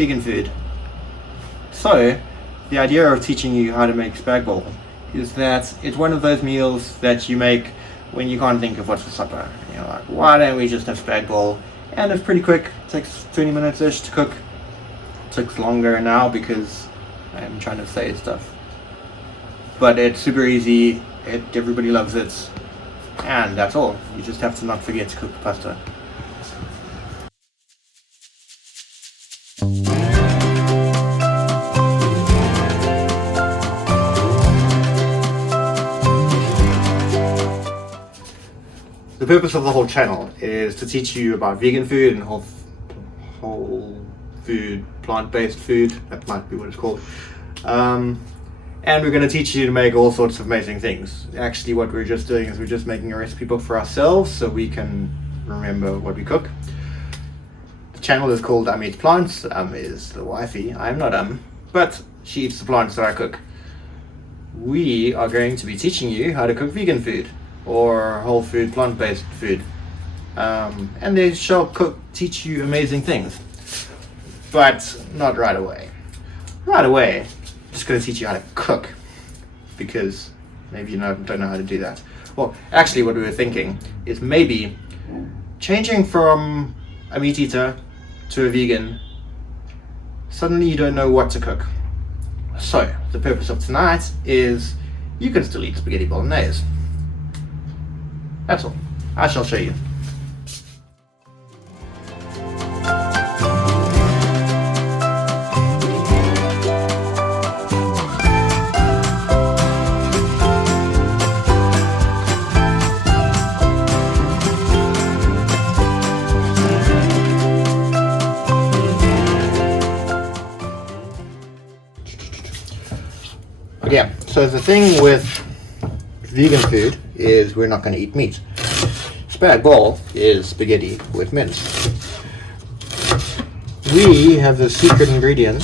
vegan food. So the idea of teaching you how to make Spag Bol is that it's one of those meals that you make when you can't think of what's for supper. You're like, why don't we just have Spag Bol? And it's pretty quick. It takes 20 minutes ish to cook. It takes longer now because I'm trying to say stuff, but it's super easy. Everybody loves it, and that's all. You just have to not forget to cook the pasta. The purpose of the whole channel is to teach you about vegan food and whole food, plant-based food. That might be what it's called. And we're going to teach you to make all sorts of amazing things. Actually, what we're just doing is we're just making a recipe book for ourselves so we can remember what we cook. The channel is called Eat Plants. Is the wifey. I'm not but she eats the plants that I cook. We are going to be teaching you how to cook vegan food or whole food, plant-based food. And they shall teach you amazing things. But not right away. Right away, I'm just going to teach you how to cook, because maybe you don't know how to do that. Well, actually what we were thinking is maybe changing from a meat eater to a vegan, suddenly you don't know what to cook. So, the purpose of tonight is you can still eat spaghetti bolognese. That's all. I shall show you. Yeah, so the thing with vegan food is we're not going to eat meat. Spag Bol is spaghetti with mince. We have the secret ingredient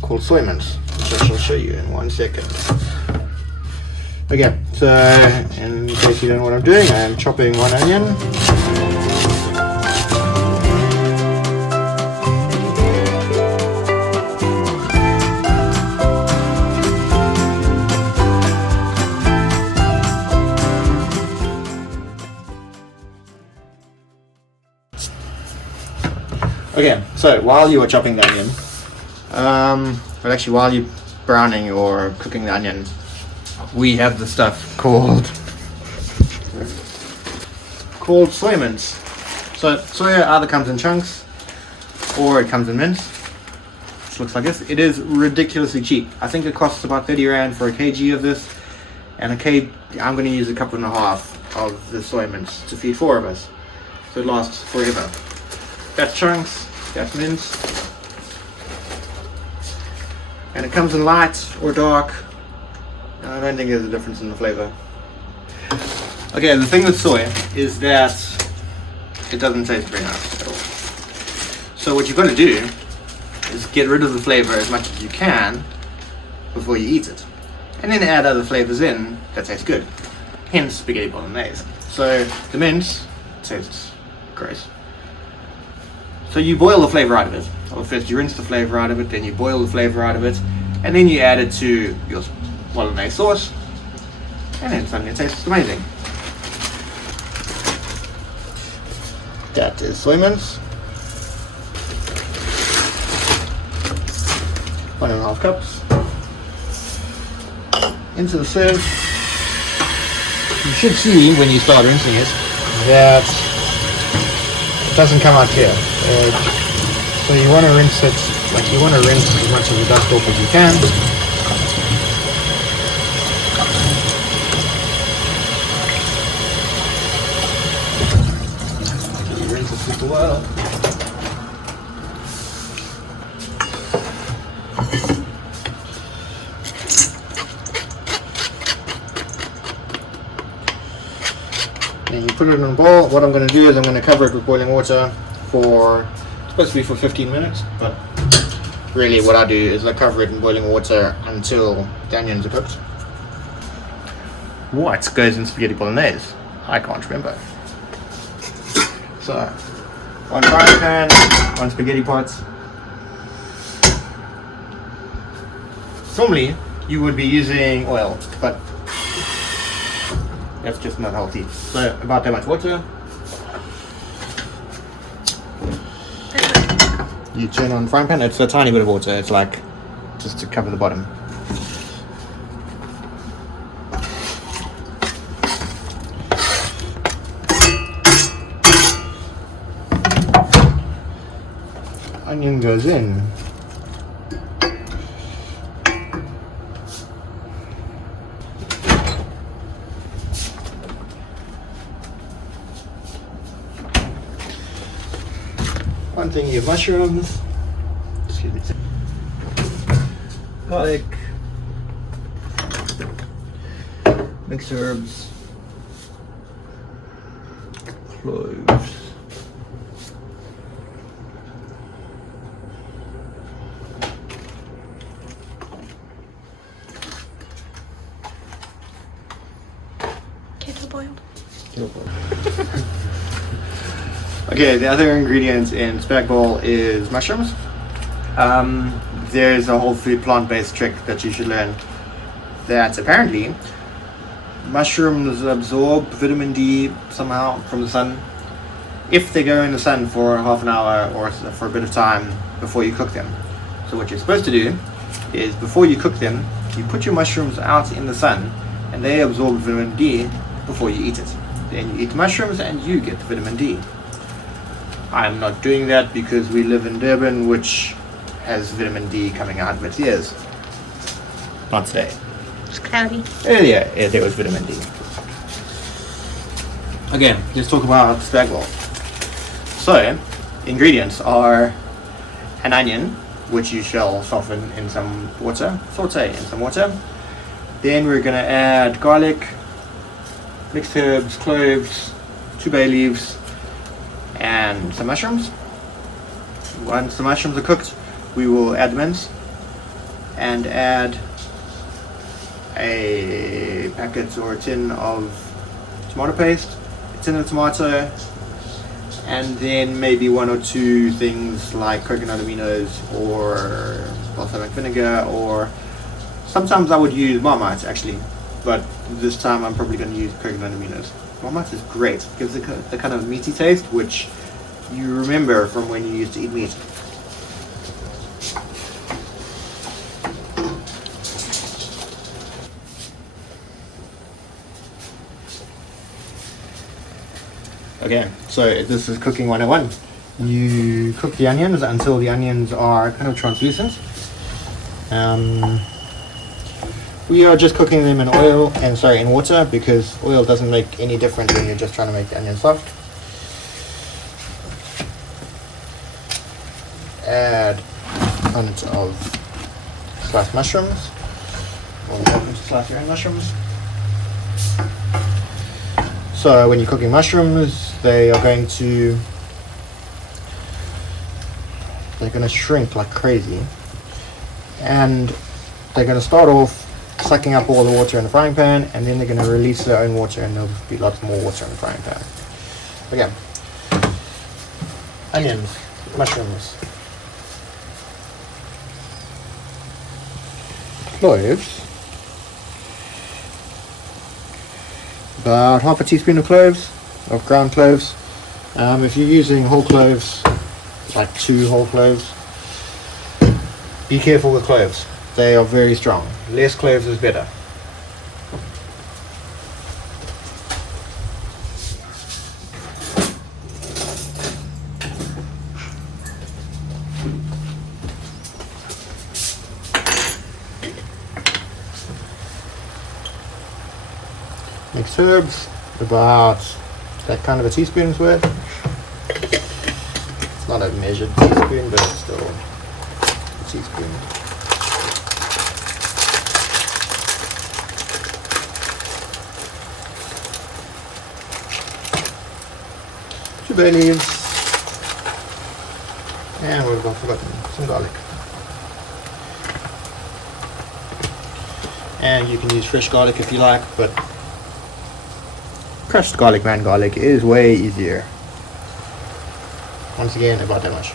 called soy mince, which I shall show you in 1 second. Okay, so in case you don't know what I'm doing, I am chopping 1 onion. Okay, so while you are chopping the onion, but actually while you're browning or cooking the onion, we have the stuff called soy mince. So soya either comes in chunks or it comes in mince, which looks like this. It is ridiculously cheap. I think it costs about 30 Rand for a kg of this, and I'm going to use a cup and a half of the soy mince to feed 4 of us, so it lasts forever. That's chunks, that's mince, and it comes in light or dark, and I don't think there's a difference in the flavor. Okay, the thing with soy is that it doesn't taste very nice at all. So what you've got to do is get rid of the flavor as much as you can before you eat it, and then add other flavors in that taste good, hence spaghetti bolognese. So the mince tastes gross. So you boil the flavor out of it. Well, first you rinse the flavor out of it, then you boil the flavor out of it, and then you add it to your bolognese sauce, and then suddenly it tastes amazing. That is soy mince. 1.5 cups. Into the sieve. You should see when you start rinsing it that it doesn't come out clear. So you want to rinse it, you want to rinse as much of the dust off as you can. You rinse it super well. And you put it in a bowl. What I'm going to do is I'm going to cover it with boiling water for, supposed to be for 15 minutes, but really what I do is I cover it in boiling water until the onions are cooked. What goes in spaghetti bolognese? I can't remember. So, one frying pan, one spaghetti pot. Normally you would be using oil, but that's just not healthy. So about that much water. You turn on the frying pan. It's a tiny bit of water. It's like just to cover the bottom. Onion goes in. One thing, you have mushrooms, excuse me, garlic, mixed herbs, cloves, kettle boiled. Okay, the other ingredients in Spag Bol is mushrooms. There's a whole food plant-based trick that you should learn. That apparently mushrooms absorb vitamin D somehow from the sun if they go in the sun for half an hour or for a bit of time before you cook them. So what you're supposed to do is before you cook them, you put your mushrooms out in the sun and they absorb vitamin D before you eat it. Then you eat the mushrooms and you get the vitamin D. I'm not doing that because we live in Durban, which has vitamin D coming out of its ears. Not today. It's cloudy. Earlier, there was vitamin D. Again, let's talk about Spag Bol. So, ingredients are an onion, which you shall soften in some water, saute in some water. Then we're going to add garlic, mixed herbs, cloves, 2 bay leaves, and some mushrooms. Once the mushrooms are cooked, we will add the mince and add a packet or a tin of tomato paste, a tin of tomato, and then maybe 1 or 2 things like coconut aminos or balsamic vinegar, or sometimes I would use Marmite actually, but this time I'm probably going to use coconut aminos. Marmite is great. It gives a kind of meaty taste, which you remember from when you used to eat meat. Okay, so this is cooking 101. You cook the onions until the onions are kind of translucent. We are just cooking them in oil and in water, because oil doesn't make any difference when you're just trying to make the onion soft. Add a bunch of sliced mushrooms. Or welcome to slice your own mushrooms. So when you're cooking mushrooms, they're going to shrink like crazy, and they're going to start off sucking up all the water in the frying pan, and then they're going to release their own water, and there'll be lots more water in the frying pan. Again, onions, mushrooms, cloves, about half a teaspoon of cloves, of ground cloves. If you're using whole cloves, like 2 whole cloves, be careful with cloves. They are very strong. Less cloves is better. Mixed herbs, about that kind of a teaspoon's worth. It's not a measured teaspoon, but it's still a teaspoon. Bay leaves, and we've forgotten some garlic. And you can use fresh garlic if you like, but crushed garlic is way easier. Once again, about that much.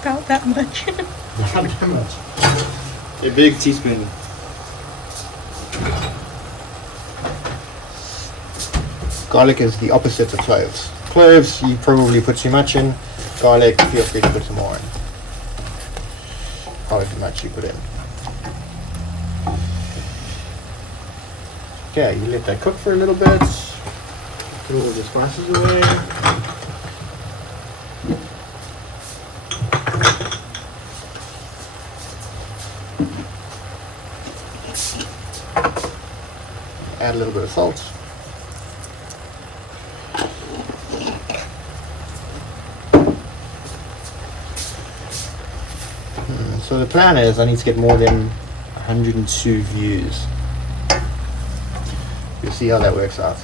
About that much. About that much. A big teaspoon. Garlic is the opposite of cloves. Cloves, you probably put too much in. Garlic, feel free to put some more in. However much you put in. Okay, you let that cook for a little bit. Put all the spices away. Add a little bit of salt. So the plan is I need to get more than 102 views. You'll see how that works out.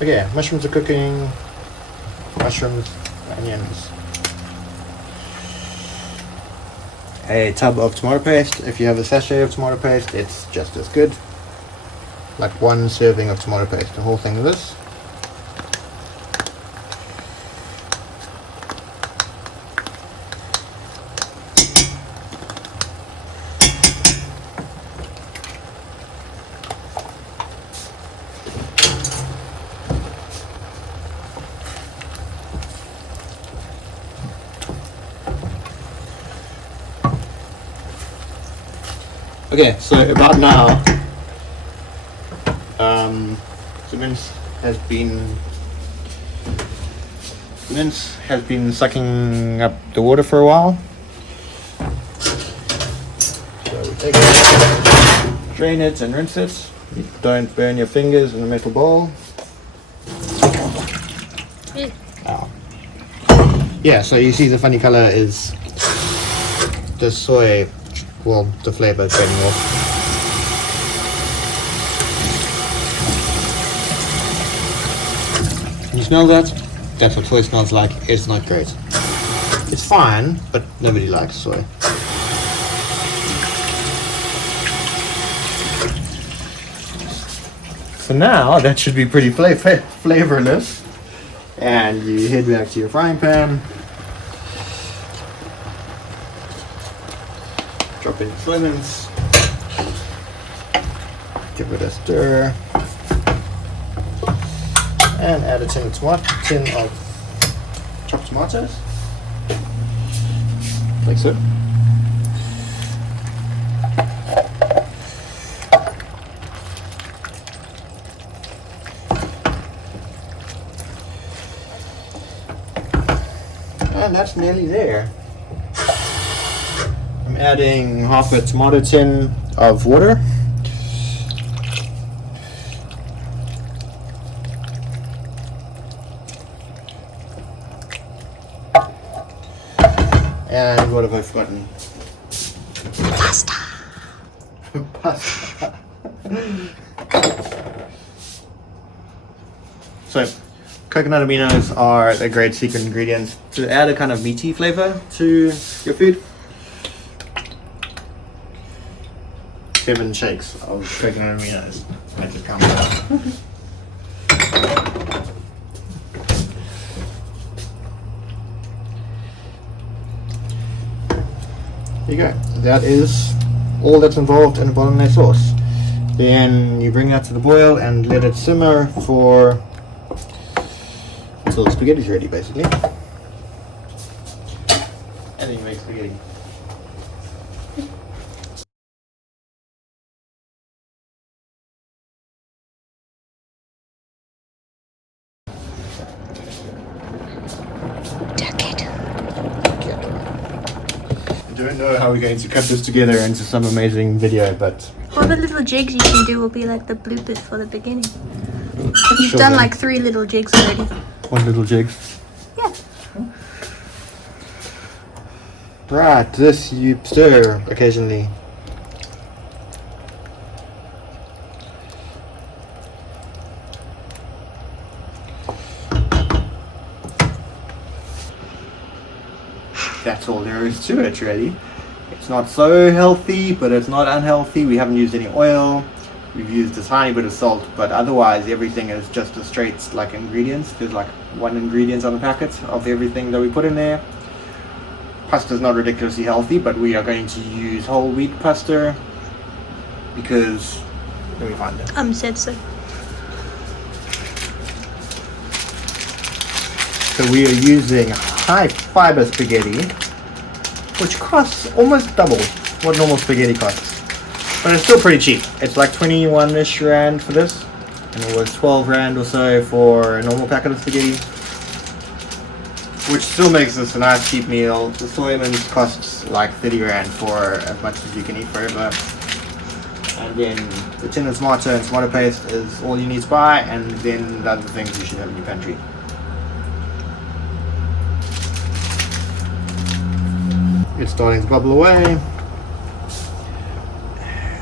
Okay, mushrooms are cooking. Mushrooms, onions. A tub of tomato paste. If you have a sachet of tomato paste, it's just as good. Like 1 serving of tomato paste, the whole thing of this. Okay, so about now, the mince has been sucking up the water for a while. So we take it, drain it and rinse it. Don't burn your fingers in the metal bowl. Ow. Yeah, so you see the funny color is the soy. Well, the flavor is getting off. Can you smell that? That's what soy smells like. It's not great. It's fine, but nobody likes soy. So now that should be pretty flavorless. And you head back to your frying pan. Drop in Soya Mince, give it a stir, and add a tin of chopped tomatoes, like so. And that's nearly there. I'm adding half a tomato tin of water. And what have I forgotten? Pasta. Pasta. So, coconut aminos are a great secret ingredient to add a kind of meaty flavor to your food. 7 shakes of coconut aminos. That just comes out. There you go. That is all that's involved in a bolognese sauce. Then you bring that to the boil and let it simmer for until the spaghetti's ready, basically. And then you make spaghetti. I don't know how we're going to cut this together into some amazing video, but All the little jigs you can do will be like the bloopers for the beginning. You've sure done then. like 3 little jigs already. One little jig. Yeah. Right, this you stir occasionally. That's all there is to it, really. It's not so healthy, but it's not unhealthy. We haven't used any oil. we've used a tiny bit of salt, but otherwise everything is just a straight like ingredients. There's like one ingredient on the packet of everything that we put in there. Pasta is not ridiculously healthy, but we are going to use whole wheat pasta because, let me find it. Said so. So we are using high fiber spaghetti, which costs almost double what normal spaghetti costs. But it's still pretty cheap. It's like 21-ish rand for this, and it was 12 rand or so for a normal packet of spaghetti, which still makes this a nice cheap meal. The soya mince costs like 30 rand for as much as you can eat forever. And then the tin of tomato and tomato paste is all you need to buy, and then the other things you should have in your pantry. It's starting to bubble away.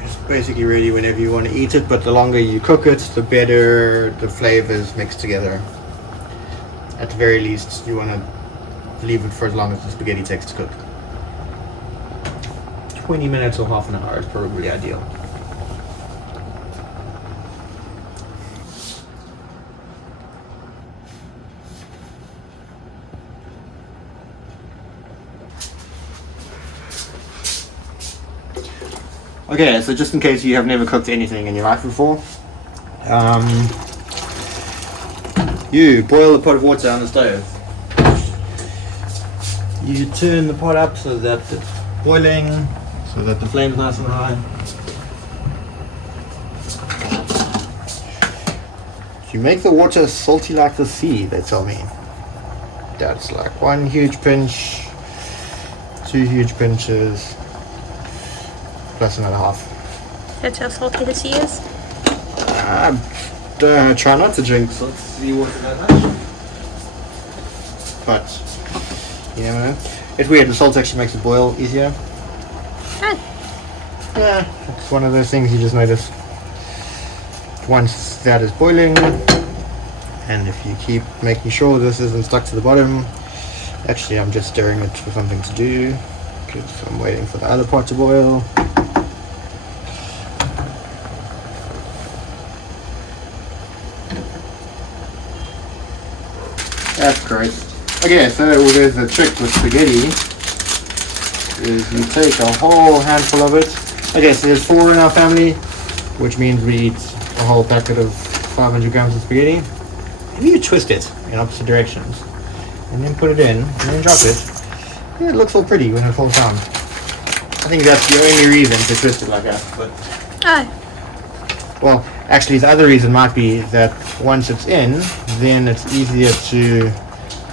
It's basically ready whenever you want to eat it, but the longer you cook it, the better the flavors mix together. At the very least, you want to leave it for as long as the spaghetti takes to cook. 20 minutes or half an hour is probably ideal. Okay, so just in case you have never cooked anything in your life before, you boil a pot of water on the stove. You turn the pot up so that it's boiling, so that the flame's nice and high. You make the water salty like the sea, they tell me. That's like 1 huge pinch, 2 huge pinches, plus another half. That's how salty the sea is. Try not to drink sea water that much. But you never know. It's weird, the salt actually makes it boil easier. Good. Yeah, it's one of those things you just notice. Once that is boiling, and if you keep making sure this isn't stuck to the bottom. Actually, I'm just stirring it for something to do, because I'm waiting for the other pot to boil. That's great. Okay, so there's a trick with spaghetti, is you take a whole handful of it. Okay, so there's 4 in our family, which means we eat a whole packet of 500 grams of spaghetti. And you twist it in opposite directions, and then put it in, and then drop it. Yeah, it looks all pretty when it falls down. I think that's the only reason to twist it like that. But well, actually the other reason might be that once it's in, then it's easier to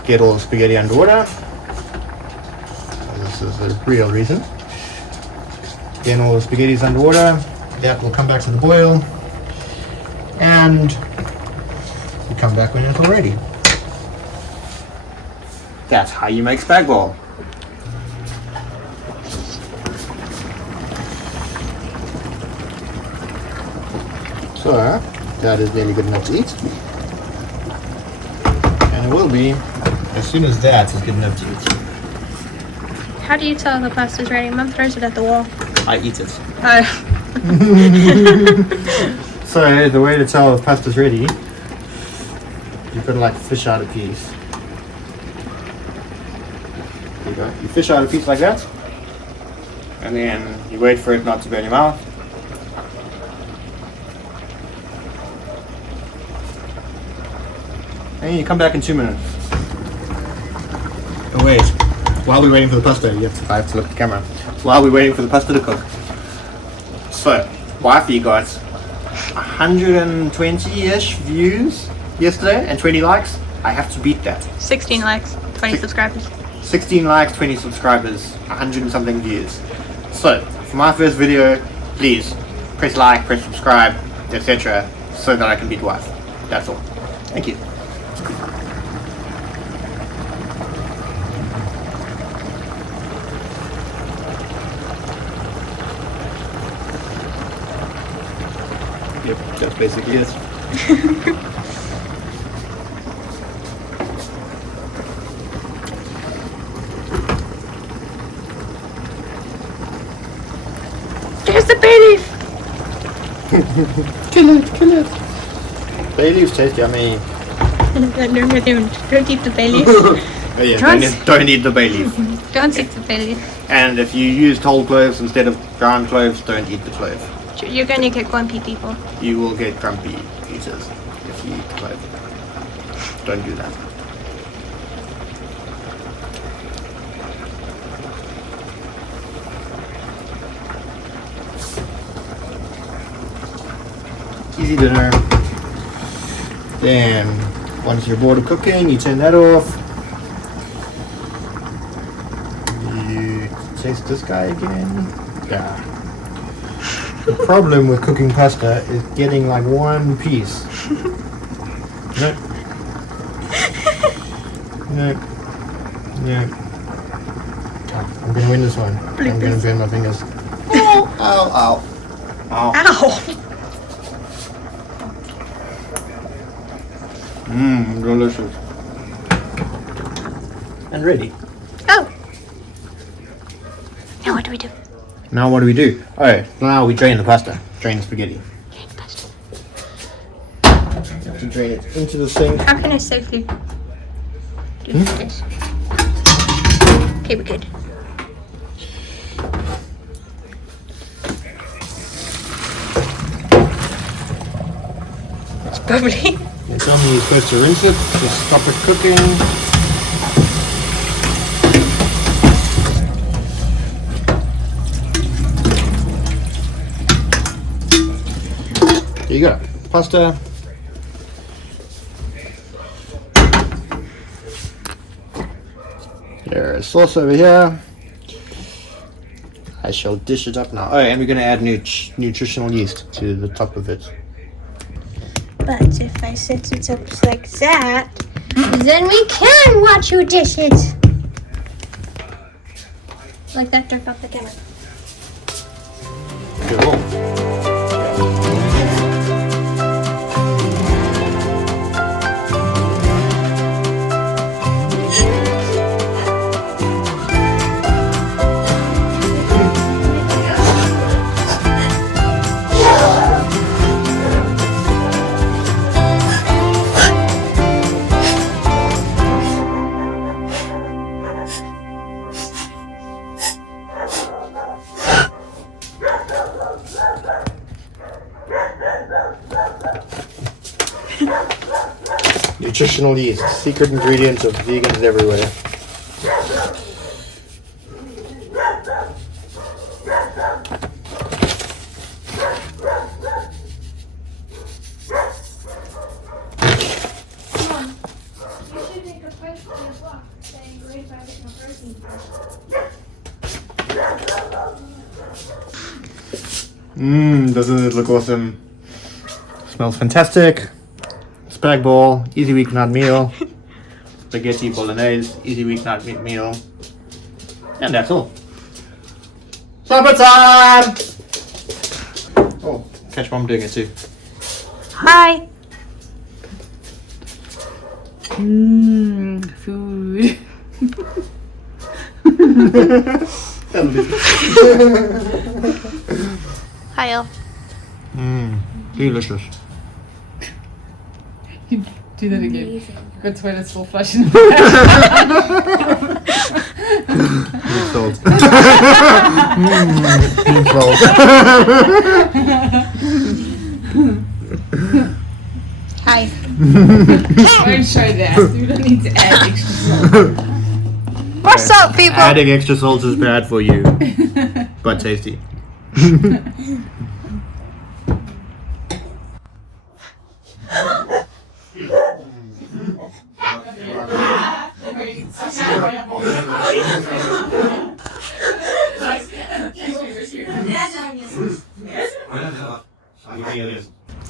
get all the spaghetti underwater. This is the real reason. Then all the spaghetti is underwater, that will come back to the boil, and you come back when it's all ready. That's how you make Spag Bol. So, that is nearly good enough to eat. And it will be as soon as that is good enough to eat. How do you tell the pasta's ready? Mom throws it at the wall. I eat it. Oh. So, the way to tell if pasta's ready, you've got to like fish out a piece. There you go. You fish out a piece like that, and then you wait for it not to burn your mouth. And you come back in 2 minutes. Oh wait, while we're waiting for the pasta, I have to look at the camera. While we're waiting for the pasta to cook. So, wifey got 120-ish views yesterday and 20 likes. I have to beat that. 16 likes, 20 subscribers. 16 likes, 20 subscribers, 100 and something views. So, for my first video, please press like, press subscribe, etc. so that I can beat wife. That's all. Thank you. Yep, that's basically it. There's the bay leaf! Kill it. Bay leaves taste yummy. Don't eat the bay leaf. Oh, yeah, don't eat the bay leaf. Don't eat the bay leaf. And if you used whole cloves instead of ground cloves, don't eat the clove. You're gonna get grumpy people. You will get grumpy eaters if you eat the clove. Don't do that. Easy dinner. Then, once you're bored of cooking, you turn that off. You taste this guy again. Yeah. The problem with cooking pasta is getting like one piece. No. Oh, I'm gonna win this one. I'm gonna burn my fingers. Ow. Delicious. And ready. Oh. Now what do we do? Now what do? Oh, now we drain the pasta. Drain the spaghetti. Drain the pasta. You have to drain it into the sink. How can I safely do this? Okay, we're good. It's bubbly. You tell me you're supposed to rinse it. Just stop it cooking. There you go. Pasta. There's sauce over here. I shall dish it up now. Oh, and we're going to add nutritional yeast to the top of it. But if I set it up like that, then we can watch you dish it. Like that, turn off the camera. Cool. Nutritional yeast, secret ingredient of vegans everywhere. Doesn't it look awesome? Smells fantastic. Spag Bol, easy weeknight meal. Spaghetti bolognese, easy weeknight meal. And that's all. Supper time! Oh, catch mom doing it too. Hi. Food. Hi, Elle. Delicious. Do that again. Got toilet's full flush in the Salt. Salt. Hi. Don't show that. You don't need to add extra salt. More salt, people. Adding extra salt is bad for you, but tasty.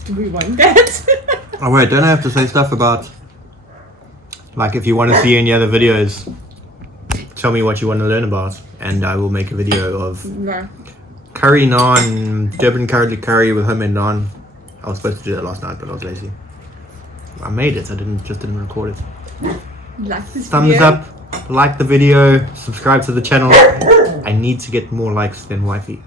Do we want that? Oh wait, don't I have to say stuff about, like, if you want to see any other videos, tell me what you want to learn about, and I will make a video of No. curry naan, Durban curry with homemade naan. I was supposed to do that last night, but I was lazy. I made it, I just didn't record it. Like this Thumbs video? up, like the video, subscribe to the channel. I need to get more likes than wifey.